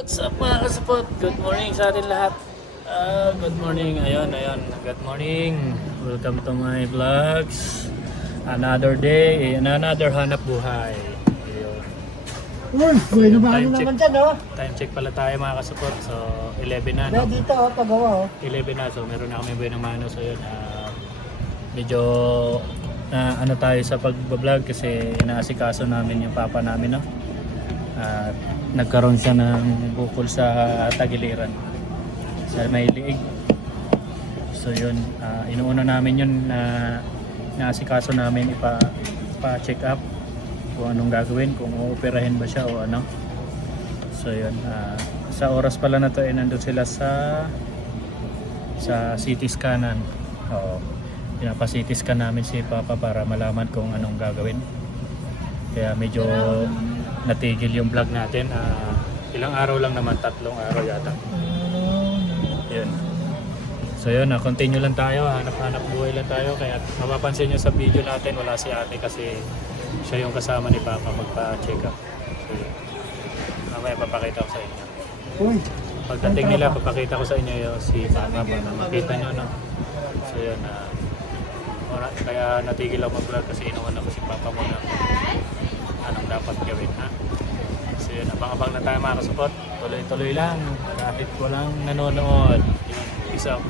What's up mga kasupot? Good morning sa atin lahat. Good morning. Ayun. Good morning. Welcome to my vlogs. Another day, another hanap buhay. Ayun. Uy, buhay na ba Time check. naman dyan, oh? Time check pala tayo mga kasupot. So, 11 na, no? Dito, oh, pagawa, oh. 11 na. So, meron na kami buhay ng mano. So, yun. Medyo ano tayo sa pag-vlog kasi inaasikaso namin yung papa namin, no? At nagkaroon siya ng bukol sa tagiliran sa may liig. So yun, inuuna namin yun na naasikaso namin ipa-check up kung anong gagawin, kung uoperahin ba siya o ano. So yun, sa oras pala na to nandun sila sa CT scanan. Pinapa-CT scan namin si Papa para malaman kung anong gagawin. Kaya medyo natigil yung vlog natin. Ilang araw lang naman, 3 araw yata. Yun. So yun, continue lang tayo, hanap-hanap buhay lang tayo. Kaya mapapansin nyo sa video natin, wala si ate kasi siya yung kasama ni Papa magpa-check up. So yun, mamaya papakita ko sa inyo. Uy. Pagdating nila, papakita ko sa inyo yung si Papa para makita nyo, no? So yun, kaya natigil ako mag-vlog kasi inuwan ako si Papa muna anong dapat gawin, ha? So yun, abang-abang na tayo mga kasupot. Tuloy-tuloy lang kahit walang nanonood. Peace out.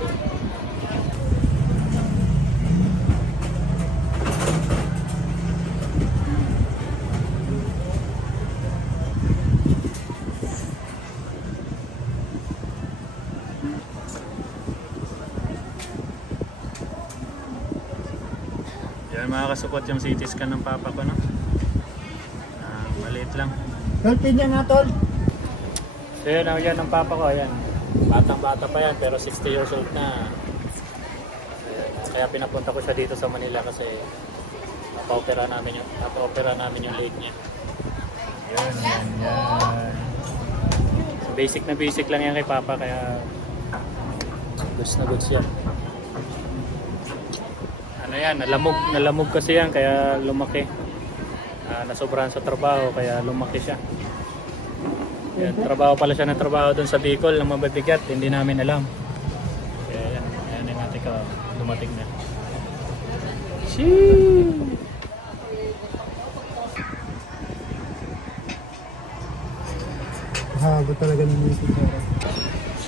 Yan mga kasupot yung CT scan ng Papa ko, no? Maliit lang. Tolpin niya nga, tol. So yun, yan ang Papa ko, ayan. Batang-bata pa yan pero 60 years old na. Kaya pinapunta ko siya dito sa Manila kasi napa-opera namin yung leg niya. Yan. So basic lang yan kay Papa kaya goods na goods yan. Ano yan, nalamog kasi yan kaya lumaki. Nasobrahan sa trabaho kaya lumaki siya. Yan, trabaho pala siya ng trabaho doon sa Bicol ng mabibigat, hindi namin alam. Kaya yan yung natin ka dumating na. Sheesh! Habo talaga ng music.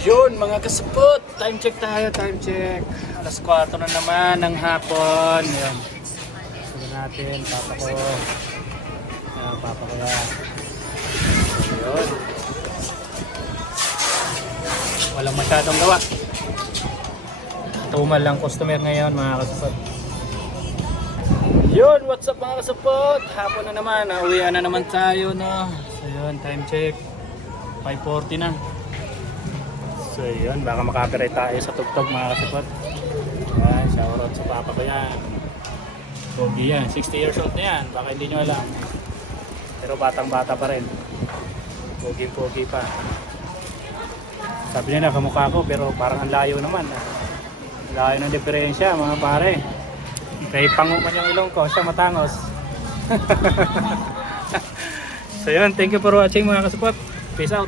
Yun mga kasupot, time check tayo, time check. Alas 4 na naman ng hapon. Yan. Sabi natin, Papa ko. Papa ko yan. Yun. Walang masyadong gawa. Tumal lang customer ngayon mga kasupot. Yun, what's up mga kasupot? Hapon na naman, uwian na naman tayo, no? So yun, time check 5:40 na. So yun, baka makapiray tayo sa tugtog mga kasupot. Yan, shoutout sa Papa ko yan. Pogi yan, 60 years old na yan, baka hindi nyo alam. Pero batang-bata pa rin. Pogi-pogi pa. Sabi niya na kamukha ko pero parang ang layo naman. Ang layo ng diferensya mga pare. Kaya pango man yung ilong ko, siya matangos. So yun, thank you for watching mga kasupot. Peace out.